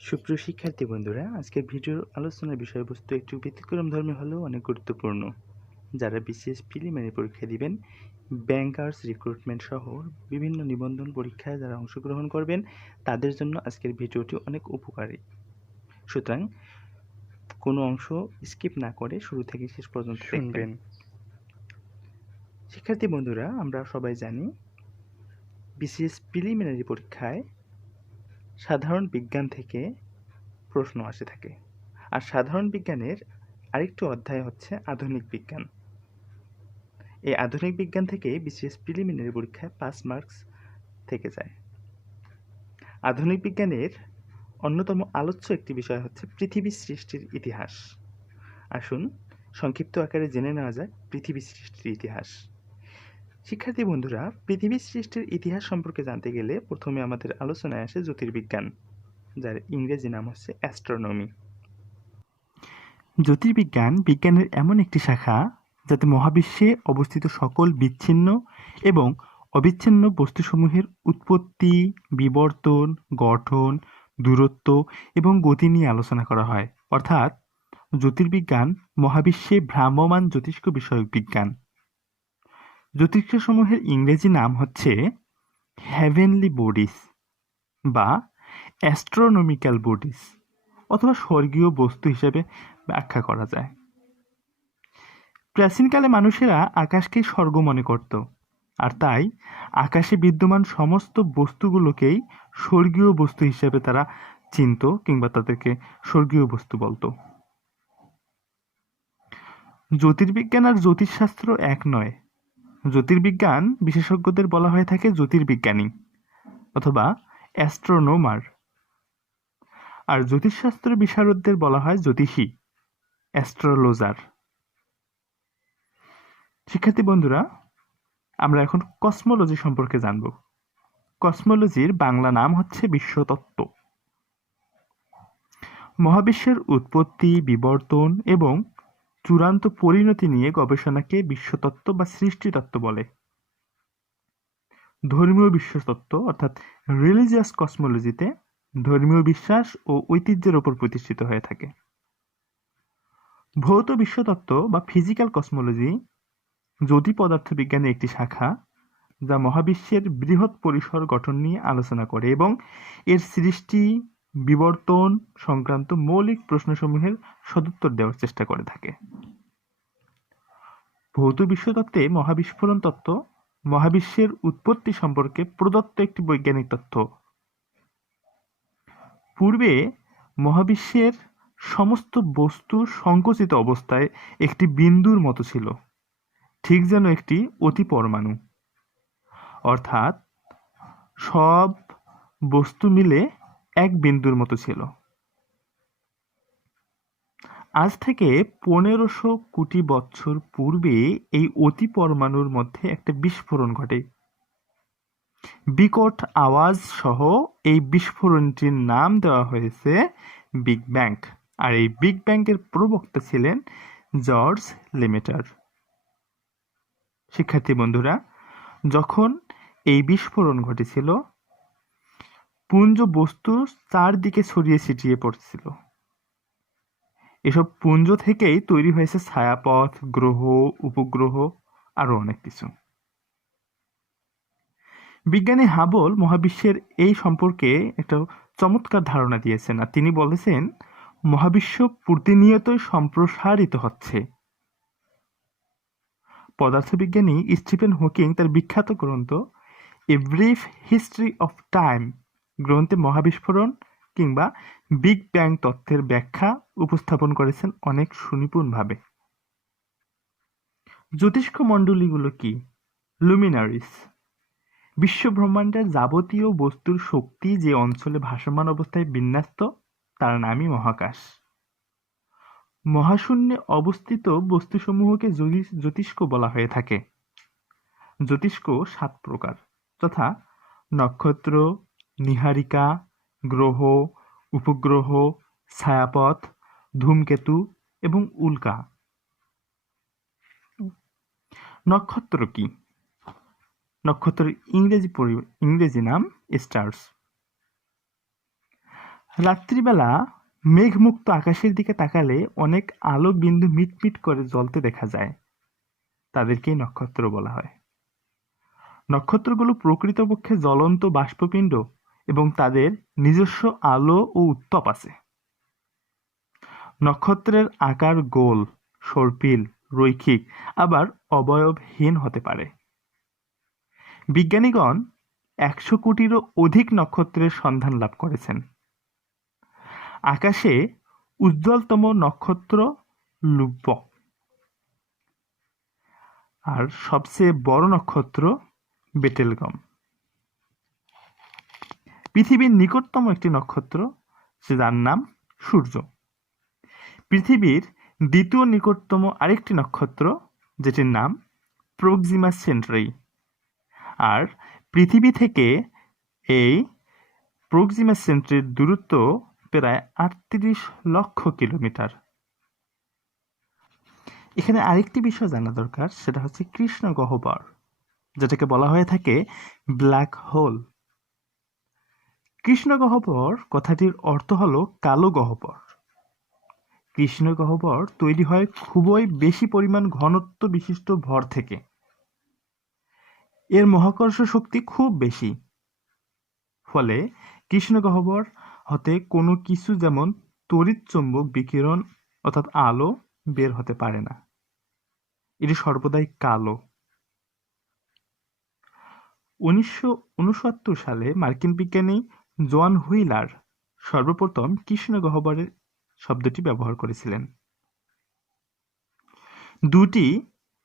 সুপ্রিয় শিক্ষার্থী বন্ধুরা, আজকের ভিডিওর আলোচনার বিষয়বস্তু একটু ব্যতিক্রমধর্মী হলেও অনেক গুরুত্বপূর্ণ। যারা বিসিএস প্রিলিমিনারি পরীক্ষা দিবেন, ব্যাংকার্স রিক্রুটমেন্ট সহ বিভিন্ন নিবন্ধন পরীক্ষায় যারা অংশগ্রহণ করবেন, তাদের জন্য আজকের ভিডিওটি অনেক উপকারী। সুতরাং কোনো অংশ স্কিপ না করে শুরু থেকে শেষ পর্যন্ত দেখবেন। শিক্ষার্থী বন্ধুরা, আমরা সবাই জানি বিসিএস প্রিলিমিনারি পরীক্ষায় সাধারণ বিজ্ঞান থেকে প্রশ্ন আসে থাকে। আর সাধারণ বিজ্ঞানের আরেকটি অধ্যায় হচ্ছে আধুনিক বিজ্ঞান। এই আধুনিক বিজ্ঞান থেকে বিসিএস প্রিলিমিনারি পরীক্ষায় 5 মার্কস থেকে যায়। আধুনিক বিজ্ঞানের অন্যতম আলোচ্য একটি বিষয় হচ্ছে পৃথিবী সৃষ্টির ইতিহাস। আসুন সংক্ষিপ্ত আকারে জেনে নেওয়া যাক পৃথিবী সৃষ্টির ইতিহাস। শিক্ষার্থী বন্ধুরা, পৃথিবী সৃষ্টির ইতিহাস সম্পর্কে জানতে গেলে প্রথমে আমাদের আলোচনায় আসে জ্যোতির্বিজ্ঞান, যার ইংরেজি নাম হচ্ছে অ্যাস্ট্রোনমি। জ্যোতির্বিজ্ঞান বিজ্ঞানের এমন একটি শাখা যাতে মহাবিশ্বে অবস্থিত সকল বিচ্ছিন্ন এবং অবিচ্ছিন্ন বস্তুসমূহের উৎপত্তি, বিবর্তন, গঠন, দূরত্ব এবং গতি নিয়ে আলোচনা করা হয়। অর্থাৎ জ্যোতির্বিজ্ঞান মহাবিশ্বে ভ্রাম্যমাণ জ্যোতিষ্ক বিষয়ক বিজ্ঞান। জ্যোতিষ্কসমূহের ইংরেজি নাম হচ্ছে হেভেনলি বডিজ বা অ্যাস্ট্রোনমিক্যাল বডিজ অথবা স্বর্গীয় বস্তু হিসেবে ব্যাখ্যা করা যায়। প্রাচীনকালে মানুষেরা আকাশকে স্বর্গ মনে করত, আর তাই আকাশে বিদ্যমান সমস্ত বস্তুগুলোকেই স্বর্গীয় বস্তু হিসেবে তারা চিনত কিংবা তাদেরকে স্বর্গীয় বস্তু বলতো। জ্যোতির্বিজ্ঞান আর জ্যোতিষশাস্ত্র এক নয়। জ্যোতির্বিজ্ঞান বিশেষজ্ঞদের বলা হয়ে থাকে জ্যোতির্বিজ্ঞানী অথবা অ্যাস্ট্রোনোমার, আর জ্যোতিষশাস্ত্র বিশারদদের বলা হয় জ্যোতিষী, অ্যাস্ট্রোলজার। শিক্ষার্থী বন্ধুরা, আমরা এখন কসমোলজি সম্পর্কে জানব। কসমোলজির বাংলা নাম হচ্ছে বিশ্বতত্ত্ব। মহাবিশ্বের উৎপত্তি, বিবর্তন এবং চূড়ান্ত পরিণতি নিয়ে গবেষণাকে বিশ্বতত্ত্ব বা সৃষ্টিতত্ত্ব বলে। ধর্মীয় বিশ্বতত্ত্ব অর্থাৎ রিলিজিয়াস কসমোলজিতে ধর্মীয় বিশ্বাস ও ঐতিহ্যের উপর প্রতিষ্ঠিত হয়ে থাকে। ভৌত বিশ্বতত্ত্ব বা ফিজিক্যাল কসমোলজি জ্যোতি পদার্থবিজ্ঞানের একটি শাখা যা মহাবিশ্বের বৃহৎ পরিসর গঠন নিয়ে আলোচনা করে এবং এর সৃষ্টি, বিবর্তন সংক্রান্ত মৌলিক প্রশ্নসমূহের সদুত্তর দেওয়ার চেষ্টা করে থাকে। ভৌত বিশ্বতত্ত্বে মহাবিস্ফোরণ তত্ত্ব মহাবিশ্বের উৎপত্তি সম্পর্কে প্রদত্ত একটি বৈজ্ঞানিক তথ্য। পূর্বে মহাবিশ্বের সমস্ত বস্তু সংকুচিত অবস্থায় একটি বিন্দুর মতো ছিল, ঠিক যেন একটি অতি পরমাণু। অর্থাৎ সব বস্তু মিলে এক বিন্দুর মতো ছিল। আজ থেকে 1500 কোটি বছর পূর্বে এই অতি পরমাণুর মধ্যে একটা বিস্ফোরণ ঘটে। বিকট আওয়াজ সহ এই বিস্ফোরণটির নাম দেওয়া হয়েছে বিগ ব্যাং। আর এই বিগ ব্যাংয়ের প্রবক্তা ছিলেন জর্জ লেমেটার। শিক্ষার্থী বন্ধুরা, যখন এই বিস্ফোরণ ঘটেছিল, পুঞ্জ বস্তু চারদিকে ছড়িয়ে ছিটিয়ে পড়ছিল। এসব পুঞ্জ থেকেই তৈরি হয়েছে ছায়াপথ, গ্রহ, উপগ্রহ আরো অনেক কিছু। বিজ্ঞানী হাবল মহাবিশ্বের এই সম্পর্কে একটা চমৎকার ধারণা দিয়েছেন, আর তিনি বলেছেন মহাবিশ্ব প্রতিনিয়তই সম্প্রসারিত হচ্ছে। পদার্থবিজ্ঞানী স্টিফেন হকিং তার বিখ্যাত গ্রন্থ a brief history of time গ্রন্থে মহাবিস্ফোরণ কিংবা বিগ ব্যাং তত্ত্বের ব্যাখ্যা উপস্থাপন করেছেন অনেক সুনিপুণভাবে। জ্যোতিষ্ক মণ্ডলীগুলো কি? লুমিনারিস। বিশ্বব্রহ্মাণ্ডের যাবতীয় বস্তুর শক্তি যে অঞ্চলে ভাসমান অবস্থায় বিন্যস্ত তার নামই মহাকাশ। মহাশূন্যে অবস্থিত বস্তুসমূহকে জ্যোতিষ্ক বলা হয়ে থাকে। জ্যোতিষ্ক 7 প্রকার, তথা নক্ষত্র, নীহারিকা, গ্রহ, উপগ্রহ, ছায়াপথ, ধূমকেতু এবং উল্কা। নক্ষত্র কি? নক্ষত্রের ইংরেজি নাম স্টার্স। রাত্রিবেলা মেঘমুক্ত আকাশের দিকে তাকালে অনেক আলো বিন্দু মিটমিট করে জ্বলতে দেখা যায়, তাদেরকেই নক্ষত্র বলা হয়। নক্ষত্রগুলো প্রকৃতপক্ষে জ্বলন্ত বাষ্পপিণ্ড এবং তাদের নিজস্ব আলো ও উত্তাপ আছে। নক্ষত্রের আকার গোল, সর্পিল, রৈখিক, আবার অবয়বহীন হতে পারে। বিজ্ঞানীগণ 100 কোটিরও অধিক নক্ষত্রের সন্ধান লাভ করেছেন। আকাশে উজ্জ্বলতম নক্ষত্র লুব্বক, আর সবচেয়ে বড় নক্ষত্র বেটেলগম। পৃথিবীর নিকটতম একটি নক্ষত্র, যার নাম সূর্য। পৃথিবীর দ্বিতীয় নিকটতম আরেকটি নক্ষত্র, যেটির নাম প্রক্সিমা সেন্টারি। আর পৃথিবী থেকে এই প্রক্সিমা সেন্টারির দূরত্ব প্রায় 38 লক্ষ কিলোমিটার। এখানে আরেকটি বিষয় জানা দরকার, সেটা হচ্ছে কৃষ্ণ গহ্বর, যেটাকে বলা হয়ে থাকে ব্ল্যাক হোল। কৃষ্ণ গহ্বর কথাটির অর্থ হলো কালো গহ্বর। কৃষ্ণ গহ্বর তৈরি হয় খুবই বেশি পরিমাণ ঘনত্ব বিশিষ্ট ভর থেকে। এর মহাকর্ষ শক্তি খুব বেশি, ফলে কৃষ্ণ গহ্বর হতে কোনো কিছু যেমন তড়িৎ চৌম্বক বিকিরণ অর্থাৎ আলো বের হতে পারে না। এটি সর্বদাই কালো। 1969 সালে মার্কিন বিজ্ঞানী জন হুইলার সর্বপ্রথম কৃষ্ণ গহ্বরের শব্দটি ব্যবহার করেছিলেন। দুটি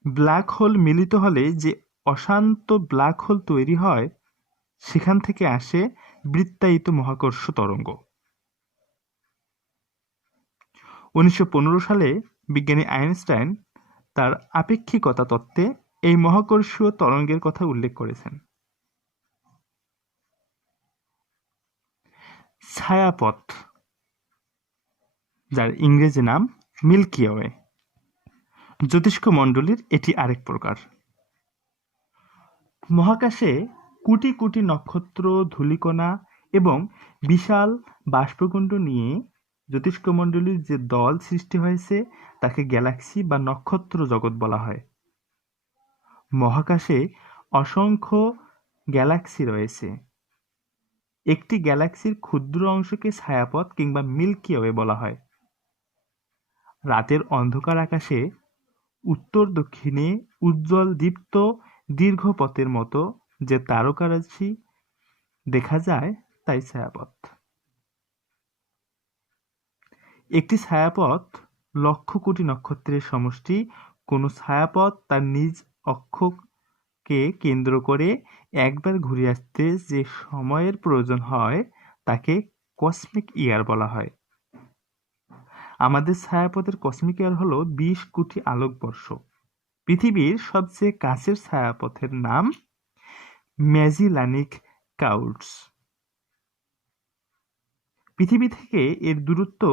ব্ল্যাক হোল মিলিত হলে যে অশান্ত ব্ল্যাক হোল তৈরি হয়, সেখান থেকে আসে বৃত্তায়িত মহাকর্ষ তরঙ্গ। 1915 সালে বিজ্ঞানী আইনস্টাইন তার আপেক্ষিকতা তত্ত্বে এই মহাকর্ষীয় তরঙ্গের কথা উল্লেখ করেছেন। ছায়াপথ, যার ইংরেজি নাম মিল্কি ওয়ে, জ্যোতিষ্কমণ্ডলীর এটি আরেক প্রকার। মহাকাশে কোটি কোটি নক্ষত্র, ধূলিকণা এবং বিশাল বাষ্পকুণ্ড নিয়ে জ্যোতিষ্কমণ্ডলীর যে দল সৃষ্টি হয়েছে, তাকে গ্যালাক্সি বা নক্ষত্র জগৎ বলা হয়। মহাকাশে অসংখ্য গ্যালাক্সি রয়েছে। একটি গ্যালাক্সির ক্ষুদ্র অংশকে ছায়াপথ কিংবা মিল্কি ওয়ে বলা হয়। রাতের অন্ধকার আকাশে উত্তর দক্ষিণে উজ্জ্বল দীপ্ত দীর্ঘ পথের মতো যে তারকারাশি দেখা যায়, তাই ছায়াপথ। একটি ছায়াপথ লক্ষ কোটি নক্ষত্রের সমষ্টি। কোনো ছায়াপথ তার নিজ অক্ষকে কেন্দ্র করে একবার ঘুরে আসতে যে সময়ের প্রয়োজন হয়, তাকে কসমিক ইয়ার বলা হয়। আমাদের ছায়াপথের কসমিক ইয়ার হলো 20 কোটি আলোকবর্ষ। পৃথিবীর সবচেয়ে কাছের ছায়াপথের নাম ম্যাজিলানিক কাউটস। পৃথিবী থেকে এর দূরত্ব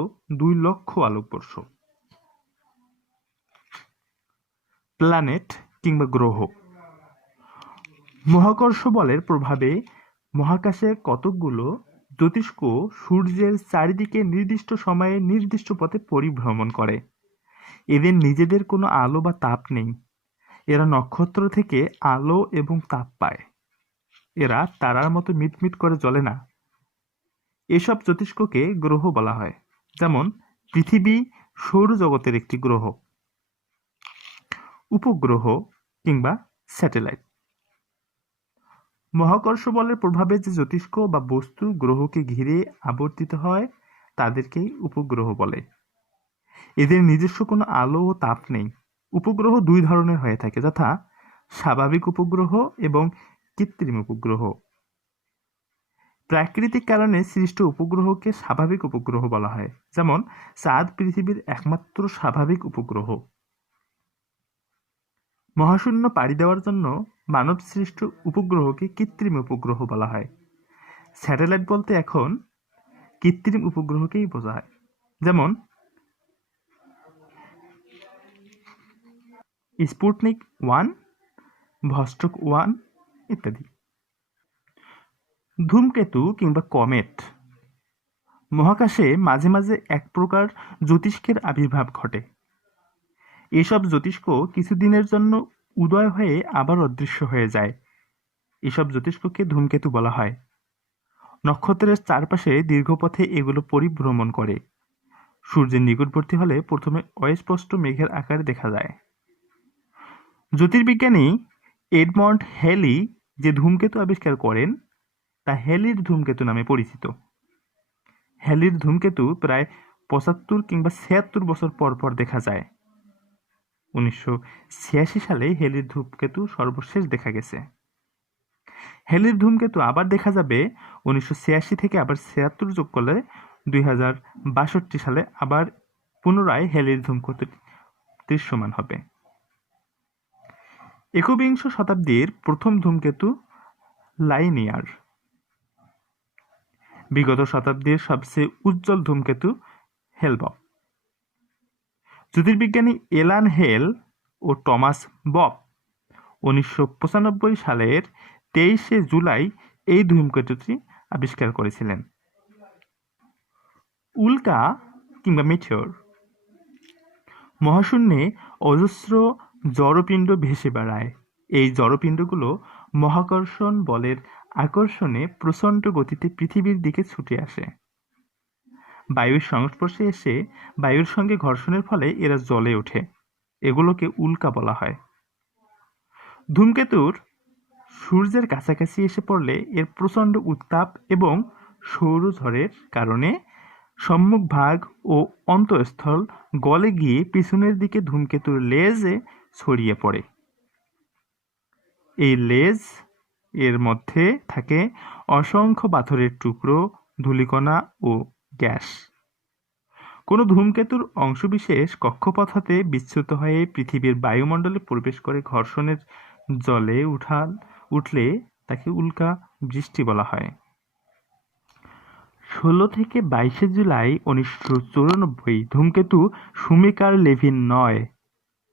2 লক্ষ আলোকবর্ষ। প্ল্যানেট কিংবা গ্রহ। মহাকর্ষ বলের প্রভাবে মহাকাশে কতকগুলো জ্যোতিষ্ক সূর্যের চারিদিকে নির্দিষ্ট সময়ে নির্দিষ্ট পথে পরিভ্রমণ করে। এদের নিজেদের কোনো আলো বা তাপ নেই। এরা নক্ষত্র থেকে আলো এবং তাপ পায়। এরা তারার মতো মিটমিট করে জ্বলে না। এসব জ্যোতিষ্ককে গ্রহ বলা হয়, যেমন পৃথিবী সৌরজগতের একটি গ্রহ। উপগ্রহ কিংবা স্যাটেলাইট। মহাকর্ষ বলের প্রভাবে যে জ্যোতিষ্ক বা বস্তু গ্রহকে ঘিরে আবর্তিত হয়, তাদেরকেই উপগ্রহ বলে। এদের নিজস্ব কোনো আলো ও তাপ নেই। উপগ্রহ 2 ধরনের হয়ে থাকে, যথা স্বাভাবিক উপগ্রহ এবং কৃত্রিম উপগ্রহ। প্রাকৃতিক কারণে সৃষ্ট উপগ্রহকে স্বাভাবিক উপগ্রহ বলা হয়, যেমন চাঁদ পৃথিবীর একমাত্র স্বাভাবিক উপগ্রহ। মহাশূন্য পাড়ি দেওয়ার জন্য মানব সৃষ্ট উপগ্রহকে কৃত্রিম উপগ্রহ বলা হয়। স্যাটেলাইট বলতে এখন কৃত্রিম উপগ্রহকেই বোঝায়, যেমন স্পুটনিক 1, ভস্টক 1 ইত্যাদি। ধূমকেতু কিংবা কমেট। মহাকাশে মাঝে মাঝে এক প্রকার জ্যোতিষ্কের আবির্ভাব ঘটে। এসব জ্যোতিষ্ক কিছুদিনের জন্য উদয় হয়ে আবার অদৃশ্য হয়ে যায়। এসব জ্যোতিষ্ককে ধূমকেতু বলা হয়। নক্ষত্রের চারপাশে দীর্ঘপথে এগুলো পরিভ্রমণ করে। সূর্যের নিকটবর্তী হলে প্রথমে অস্পষ্ট মেঘের আকারে দেখা যায়। জ্যোতির্বিজ্ঞানী এডমন্ড হ্যালি যে ধূমকেতু আবিষ্কার করেন তা হ্যালির ধূমকেতু নামে পরিচিত। হ্যালির ধূমকেতু প্রায় ৭৫ কিংবা ৭৬ বছর পর পর দেখা যায়। ১৯৮৬ সালে হ্যালির ধূমকেতু সর্বশেষ দেখা গেছে। হ্যালির ধূমকেতু আবার দেখা যাবে ১৯৮৬ থেকে আবার ৭৬ যোগ করলে ২০৬২ সালে আবার পুনরায় হ্যালির ধূমকেতু দৃশ্যমান হবে। একবিংশ শতাব্দীর প্রথম ধূমকেতু লাইনিয়ার। বিগত শতাব্দীর সবচেয়ে উজ্জ্বল ধূমকেতু হেলবপ। জ্যোতির্বিজ্ঞানী এলান হেল ও টমাস বব ১৯৯৫ সালের ২৩শে জুলাই এই ধূমকেতুটি আবিষ্কার করেছিলেন। উল্কা কিংবা মিটিওর। মহাশূন্যে অজস্র জড়পিণ্ড ভেসে বেড়ায়। এই জড়পিণ্ডগুলো মহাকর্ষণ বলের আকর্ষণে প্রচণ্ড গতিতে পৃথিবীর দিকে ছুটে আসে। বায়ুর সংস্পর্শে এসে বায়ুর সঙ্গে ঘর্ষণের ফলে এরা জ্বলে ওঠে। এগুলোকে উল্কা বলা হয়। ধূমকেতুর সূর্যের কাছাকাছি এসে পড়লে এর প্রচণ্ড উত্তাপ এবং সৌরঝড়ের কারণে সম্মুখভাগ ও অন্তঃস্থল গলে গিয়ে পিছনের দিকে ধূমকেতুর লেজে ছড়িয়ে পড়ে। এই লেজ এর মধ্যে থাকে অসংখ্য পাথরের টুকরো, ধূলিকণা ও গ্যাস। কোনো ধূমকেতুর অংশবিশেষ কক্ষপথ হতে বিচ্যুত হয়ে পৃথিবীর বায়ুমণ্ডলে প্রবেশ করে ঘর্ষণের জলে উঠলে তাকে উল্কা বৃষ্টি বলা হয়। ১৬ থেকে ২২শে জুলাই ১৯৯৪ ধূমকেতু শুমেকার-লেভিন-৯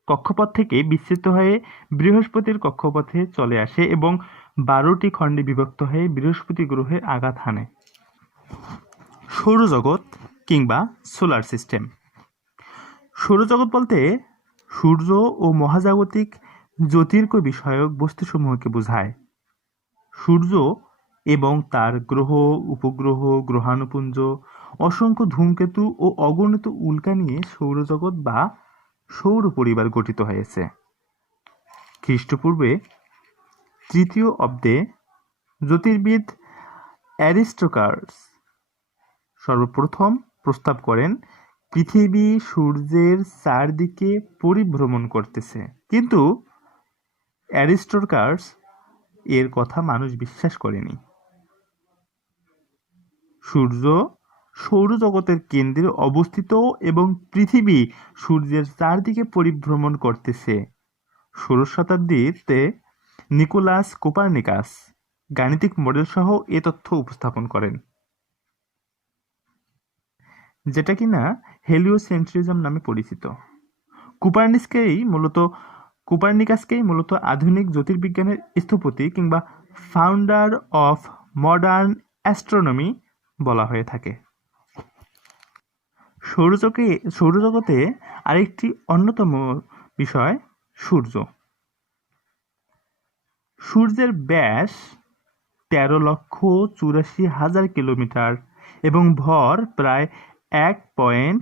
কক্ষপথ থেকে বিচ্যুত হয়ে বৃহস্পতির কক্ষপথে চলে আসে এবং ১২টি খণ্ডে বিভক্ত হয়ে বৃহস্পতি গ্রহে আঘাত হানে। সৌরজগৎ কিংবা সোলার সিস্টেম। সৌরজগৎ বলতে সূর্য ও মহাজাগতিক জ্যোতির্ক বিষয়ক বস্তুসমূহকে বোঝায়। সূর্য এবং তার গ্রহ, উপগ্রহ, গ্রহাণুপুঞ্জ, অসংখ্য ধূমকেতু ও অগণিত উল্কা নিয়ে সৌরজগৎ বা সৌর পরিবার গঠিত হয়েছে। খ্রিস্টপূর্বে ৩য় অব্দে জ্যোতির্বিদ অ্যারিস্টোকার্স সর্বপ্রথম প্রস্তাব করেন পৃথিবী সূর্যের চারদিকে পরিভ্রমণ করতেছে, কিন্তু অ্যারিস্টোকার্স এর কথা মানুষ বিশ্বাস করেনি। সূর্য সৌরজগতের কেন্দ্রে অবস্থিত এবং পৃথিবী সূর্যের চারদিকে পরিভ্রমণ করতেছে। ১৬শ শতাব্দীতে নিকোলাস কোপার্নিকাস গাণিতিক মডেল সহ এ তথ্য উপস্থাপন করেন, যেটা কিনা হেলিওসেন্ট্রিজম নামে পরিচিত। কোপার্নিকাসকেই মূলত আধুনিক জ্যোতির্বিজ্ঞানের স্থপতি কিংবা ফাউন্ডার অফ মডার্ন অ্যাস্ট্রোনমি বলা হয়ে থাকে। সৌরজগতে আরেকটি অন্যতম বিষয় সূর্য। সূর্যের ব্যাস ১৩,৮৪,০০০ কিলোমিটার এবং ভর প্রায় ১.৯৯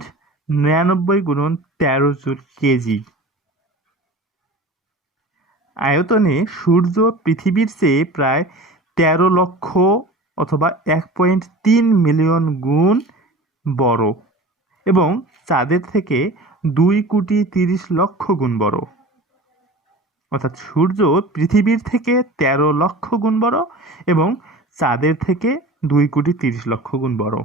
× ১৩ জুল কেজি। আয়তনে সূর্য পৃথিবীর চেয়ে প্রায় ১৩ লক্ষ অথবা ১.৩ মিলিয়ন গুণ বড় এবং চাঁদের থেকে ২,৩০,০০,০০০ গুণ বড়। অর্থাৎ সূর্য পৃথিবীর থেকে ১৩ লক্ষ গুণ বড় এবং চাঁদের থেকে ২,৩০,০০,০০০ গুণ বড়।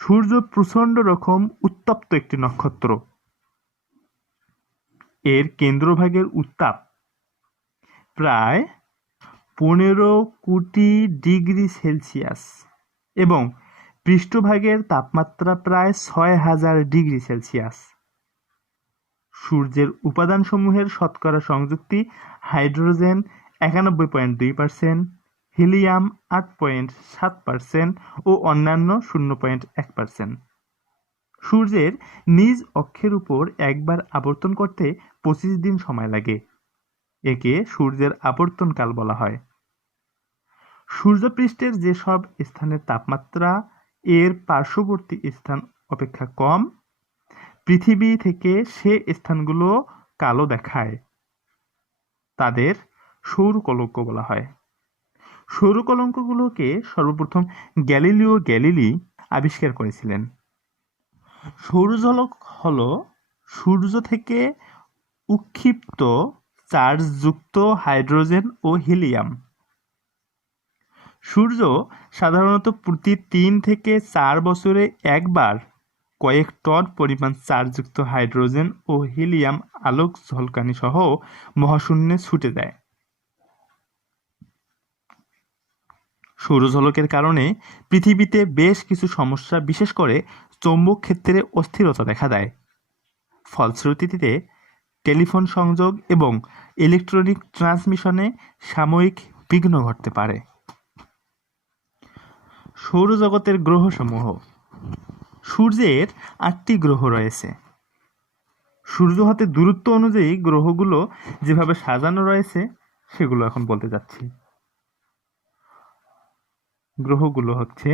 সূর্য প্রচণ্ড রকম উত্তপ্ত একটি নক্ষত্র। এর কেন্দ্রভাগের উত্তাপ প্রায় ১৫ কোটি ডিগ্রি সেলসিয়াস এবং পৃষ্ঠভাগের তাপমাত্রা প্রায় ৬,০০০ ডিগ্রি সেলসিয়াস। সূর্যের উপাদানসমূহের শতকরা সংযুক্তি হাইড্রোজেন ৯১.২%, হিলিয়াম 8.7% ও অন্যান্য 0.1%। সূর্যের নিজ অক্ষের উপর একবার আবর্তন করতে 25 দিন সময় লাগে। একে সূর্যের আবর্তনকাল বলা হয়। সূর্যপৃষ্ঠের যেসব স্থানের তাপমাত্রা এর পার্শ্ববর্তী স্থান অপেক্ষা কম, পৃথিবী থেকে সে স্থানগুলো কালো দেখায়, তাদের সৌরকলঙ্ক বলা হয়। সৌরকলঙ্কগুলোকে সর্বপ্রথম গ্যালিলিও গ্যালিলি আবিষ্কার করেছিলেন। সৌরঝলক হল সূর্য থেকে উৎক্ষিপ্ত চার্জযুক্ত হাইড্রোজেন ও হিলিয়াম। সূর্য সাধারণত প্রতি 3 থেকে 4 বছরে একবার কয়েক টন পরিমাণ চার্জযুক্ত হাইড্রোজেন ও হিলিয়াম আলোক ঝলকানি সহ মহাশূন্যে ছুটে দেয়। সৌরঝলকের কারণে পৃথিবীতে বেশ কিছু সমস্যা, বিশেষ করে চৌম্বক ক্ষেত্রে অস্থিরতা দেখা দেয়। ফলশ্রুতিতে টেলিফোন সংযোগ এবং ইলেকট্রনিক ট্রান্সমিশনে সাময়িক বিঘ্ন ঘটতে পারে। সৌরজগতের গ্রহসমূহ। সূর্যের 8টি গ্রহ রয়েছে। সূর্য হতে দূরত্ব অনুযায়ী গ্রহগুলো যেভাবে সাজানো রয়েছে সেগুলো এখন বলতে যাচ্ছি। গ্রহগুলো হচ্ছে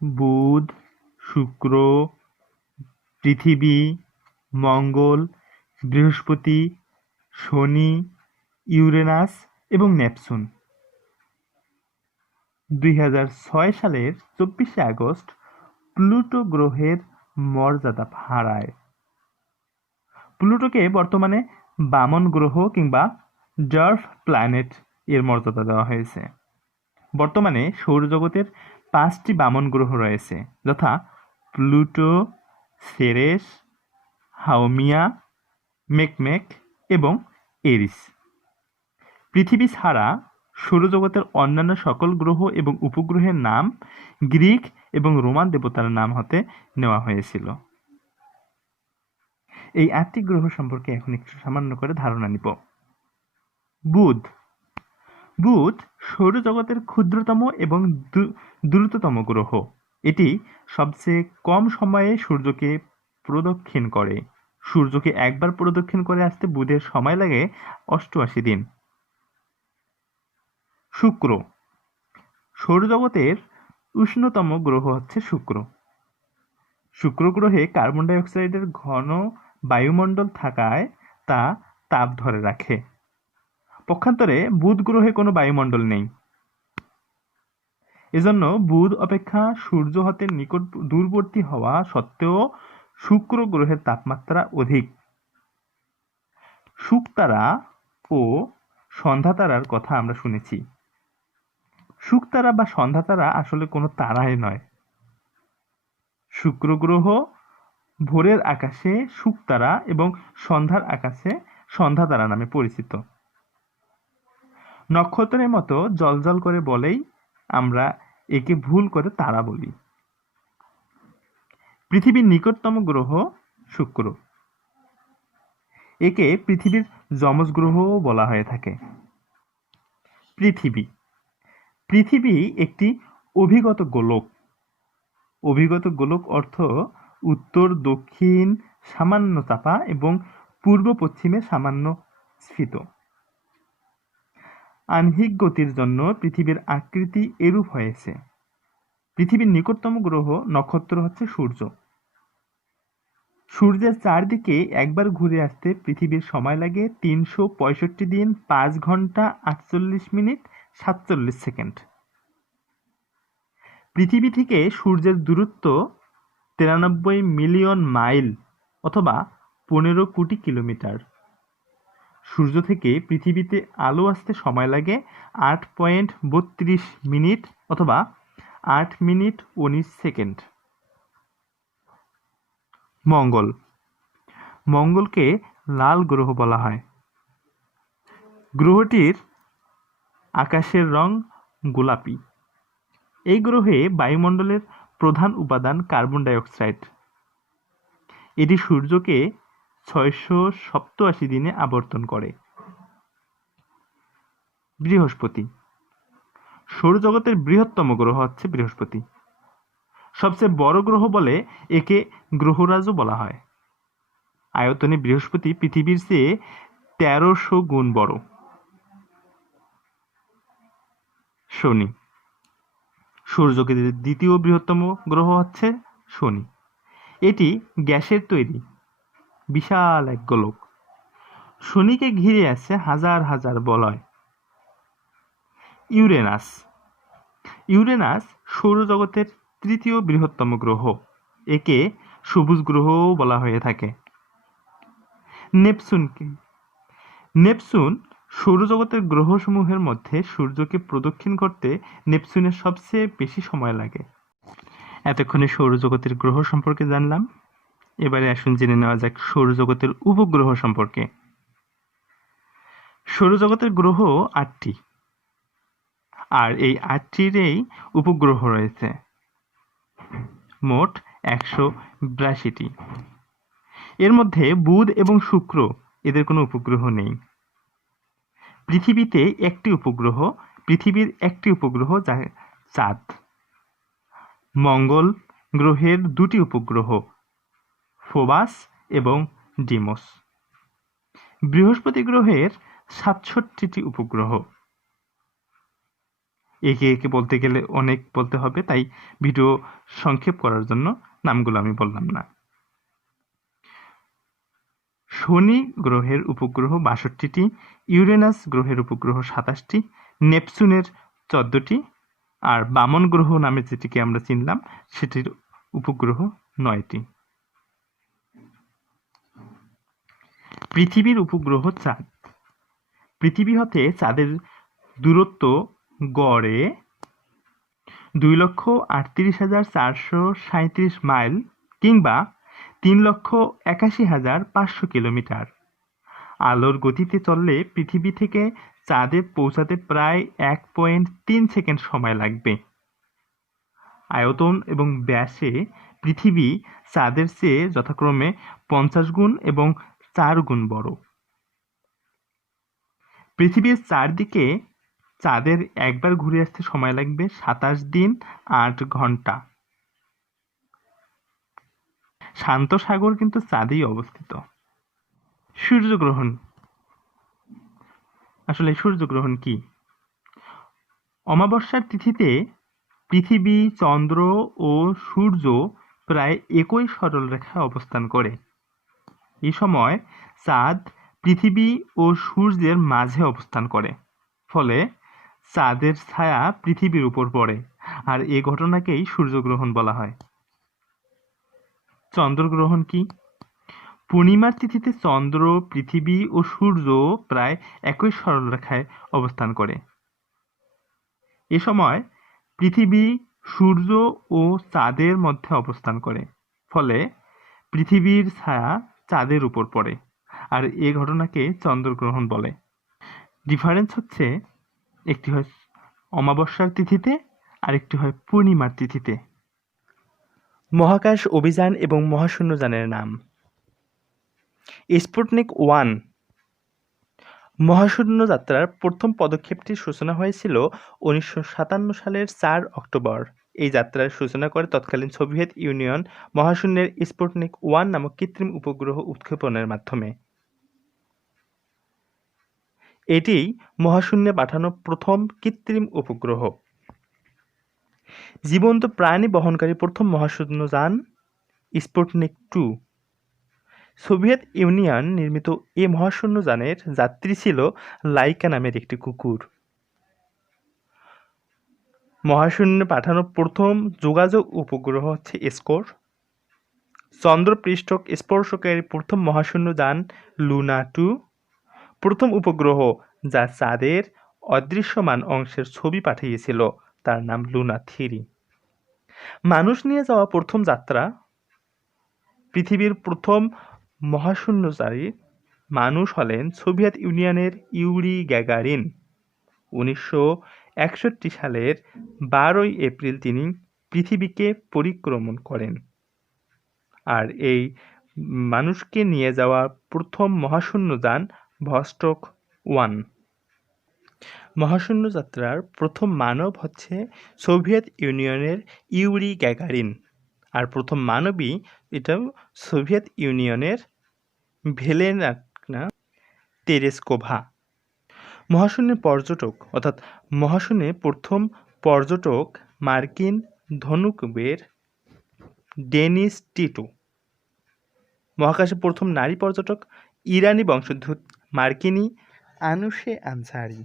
বুধ, শুক্র, পৃথিবী, মঙ্গল, বৃহস্পতি, শনি, ইউরেনাস এবং নেপচুন। 2006 সালের 24শে আগস্ট প্লুটো গ্রহের মর্যাদা হারায়। প্লুটোকে বর্তমানে বামন গ্রহ কিংবা ডার্ফ প্ল্যানেট এর মর্যাদা দেওয়া হয়েছে। বর্তমানে সৌরজগতের 5টি বামন গ্রহ রয়েছে, যথা প্লুটো, সেরেস, হাউমিয়া, মেকমেক এবং এরিস। পৃথিবী ছাড়া সৌরজগতের অন্যান্য সকল গ্রহ এবং উপগ্রহের নাম গ্রিক এবং রোমান দেবতার নাম হতে নেওয়া হয়েছিল। এই 8টি গ্রহ সম্পর্কে এখন একটু সামান্য করে ধারণা নিব। বুধ। বুধ সৌরজগতের ক্ষুদ্রতম এবং দ্রুততম গ্রহ। এটি সবচেয়ে কম সময়ে সূর্যকে প্রদক্ষিণ করে। সূর্যকে একবার প্রদক্ষিণ করে আসতে বুধের সময় লাগে 88 দিন। শুক্র। সৌরজগতের উষ্ণতম গ্রহ হচ্ছে শুক্র। শুক্র গ্রহে কার্বন ডাই অক্সাইডের ঘন বায়ুমণ্ডল থাকায় তা তাপ ধরে রাখে। পক্ষান্তরে বুধ গ্রহে কোনো বায়ুমণ্ডল নেই। এজন্য বুধ অপেক্ষা সূর্য হতে নিকট দূরবর্তী হওয়া সত্ত্বেও শুক্র গ্রহের তাপমাত্রা অধিক। শুকতারা ও সন্ধ্যাতারার কথা আমরা শুনেছি। শুকতারা বা সন্ধ্যাতারা আসলে কোনো তারাই নয়। শুক্র গ্রহ ভোরের আকাশে শুকতারা এবং সন্ধ্যার আকাশে সন্ধ্যাতারা নামে পরিচিত। নক্ষত্রের মতো জ্বলজ্বল করে বলেই আমরা একে ভুল করে তারা বলি। পৃথিবীর নিকটতম গ্রহ শুক্র। একে পৃথিবীর যমজ গ্রহও বলা হয়ে থাকে। পৃথিবী। পৃথিবী একটি অভিগত গোলক। অভিগত গোলক অর্থ উত্তর দক্ষিণ সামান্য চাপা এবং পূর্ব পশ্চিমে সামান্য স্ফীত। আহ্নিক গতির জন্য পৃথিবীর আকৃতি এরূপ হয়েছে। পৃথিবীর নিকটতম গ্রহ নক্ষত্র হচ্ছে সূর্য। সূর্যের চারদিকে একবার ঘুরে আসতে পৃথিবীর সময় লাগে 365 দিন 5 ঘন্টা 48 মিনিট 47 সেকেন্ড। পৃথিবী থেকে সূর্যের দূরত্ব 93 মিলিয়ন মাইল অথবা 15 কোটি কিলোমিটার। সূর্য থেকে পৃথিবীতে আলো আসতে সময় লাগে 8.32 মিনিট অথবা 8 মিনিট 19 সেকেন্ড। মঙ্গল। মঙ্গলকে লাল গ্রহ বলা হয়। গ্রহটির আকাশের রং গোলাপি। এই গ্রহে বায়ুমণ্ডলের প্রধান উপাদান কার্বন ডাই অক্সাইড। এটি সূর্যকে 687 দিনে আবর্তন করে। বৃহস্পতি। সৌরজগতের বৃহত্তম গ্রহ হচ্ছে বৃহস্পতি। সবচেয়ে বড় গ্রহ বলে একে গ্রহরাজও বলা হয়। আয়তনে বৃহস্পতি পৃথিবীর চেয়ে 1300 গুণ বড়। শনি সৌরজগতের দ্বিতীয় বৃহত্তম গ্রহ হচ্ছে শনি। এটি গ্যাসের তৈরি বিশাল এক গোলক। শনিকে ঘিরে আছে হাজার হাজার বলয়। ইউরেনাস ইউরেনাস সৌরজগতের তৃতীয় বৃহত্তম গ্রহ। একে সবুজ গ্রহও বলা হয়ে থাকে। নেপচুন সৌরজগতের গ্রহসমূহের মধ্যে সূর্যকে প্রদক্ষিণ করতে নেপচুনের সবচেয়ে বেশি সময় লাগে। এতক্ষণে সৌরজগতের গ্রহ সম্পর্কে জানলাম। এবারে আসুন জেনে নেওয়া যাক সৌরজগতের উপগ্রহ সম্পর্কে। সৌরজগতের গ্রহ 8টি, আর এই 8টিরই উপগ্রহ রয়েছে মোট 182টি। এর মধ্যে বুধ এবং শুক্র এদের কোনো উপগ্রহ নেই। পৃথিবীতে পৃথিবীর একটি উপগ্রহ যা চাঁদ। মঙ্গল গ্রহের 2টি উপগ্রহ ফোবাস এবং ডিমোস। বৃহস্পতি গ্রহের 67টি উপগ্রহ। একে একে বলতে গেলে অনেক বলতে হবে, তাই ভিডিও সংক্ষেপ করার জন্য নামগুলো আমি বললাম না। শনি গ্রহের উপগ্রহ 62টি, ইউরেনাস গ্রহের উপগ্রহ 27টি, নেপচুনের 14টি, আর বামন গ্রহ নামে যেটিকে আমরা চিনলাম সেটির উপগ্রহ 9টি। পৃথিবীর উপগ্রহ চাঁদ। পৃথিবী হতে চাঁদের দূরত্ব গড়ে 2,38,437 মাইল কিংবা 3,81,500 কিলোমিটার। আলোর গতিতে চললে পৃথিবী থেকে চাঁদে পৌঁছাতে প্রায় 1.3 সেকেন্ড সময় লাগবে। আয়তন এবং ব্যাসে পৃথিবী চাঁদের চেয়ে যথাক্রমে 50 গুণ এবং 4 গুণ বড়। পৃথিবীর চারদিকে চাঁদের একবার ঘুরে আসতে সময় লাগবে 27 দিন 8 ঘন্টা। শান্ত সাগর কিন্তু চাঁদেই অবস্থিত। সূর্যগ্রহণ। আসলে সূর্যগ্রহণ কি? অমাবস্যার তিথিতে পৃথিবী, চন্দ্র ও সূর্য প্রায় একই সরলরেখায় অবস্থান করে। এই সময় চাঁদ পৃথিবী ও সূর্যের মাঝে অবস্থান করে, ফলে চাঁদের ছায়া পৃথিবীর উপর পড়ে, আর এ ঘটনাকেই সূর্যগ্রহণ বলা হয়। চন্দ্রগ্রহণ কি? পূর্ণিমার তিথিতে চন্দ্র, পৃথিবী ও সূর্য প্রায় একই সরলরেখায় অবস্থান করে। এ সময় পৃথিবী সূর্য ও চাঁদের মধ্যে অবস্থান করে, ফলে পৃথিবীর ছায়া চাঁদের উপর পড়ে, আর এ ঘটনাকে চন্দ্রগ্রহণ বলে। ডিফারেন্স হচ্ছে একটি হয় অমাবস্যার তিথিতে আর একটি হয় পূর্ণিমার তিথিতে। মহাকাশ অভিযান এবং মহাশূন্যযানের নাম। স্পুটনিক 1 মহাশূন্য যাত্রার প্রথম পদক্ষেপটির সূচনা হয়েছিল 1957 সালের 4 অক্টোবর। এই যাত্রার সূচনা করে তৎকালীন সোভিয়েত ইউনিয়ন মহাশূন্যের স্পুটনিক 1 নামক কৃত্রিম উপগ্রহ উৎক্ষেপণের মাধ্যমে। এটিই মহাশূন্যে পাঠানো প্রথম কৃত্রিম উপগ্রহ। জীবন্ত প্রাণী বহনকারী প্রথম মহাশূন্যযান স্পুটনিক 2। সোভিয়েত ইউনিয়ন নির্মিত এ মহাশূন্যযানের যাত্রী ছিল লাইকা নামের একটি কুকুর। মহাশূন্যে পাঠানো প্রথম যোগাযোগ উপগ্রহ হচ্ছে স্কোর। চন্দ্রপৃষ্ঠ স্পর্শকারী প্রথম মহাশূন্যযান লুনা 2। প্রথম উপগ্রহ যা চাঁদের অদৃশ্যমান অংশের ছবি পাঠিয়েছিল তার নাম লুনা 3। মানুষ নিয়ে যাওয়া প্রথম যাত্রা। পৃথিবীর প্রথম মহাশূন্যচারী মানুষ হলেন সোভিয়েত ইউনিয়নের ইউরি গ্যাগারিন। 1961 সালের 12 এপ্রিল তিনি পৃথিবীকে পরিক্রমণ করেন, আর এই মানুষকে নিয়ে যাওয়া প্রথম মহাশূন্যযান ভস্টক 1। মহাশূন্য যাত্রার প্রথম মানব হচ্ছে সোভিয়েত ইউনিয়নের ইউরি গ্যাগারিন, আর প্রথম মানবী এটা সোভিয়েত ইউনিয়নের ভেলেনা তেরেসকোভা। মহাশূন্যে পর্যটক অর্থাৎ মহাশূন্যে প্রথম পর্যটক মার্কিন ধনুকবের ডেনিস টিটো। মহাকাশে প্রথম নারী পর্যটক ইরানি বংশোদ্ভূত মার্কিনী আনুশে আনসারি।